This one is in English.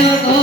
you go.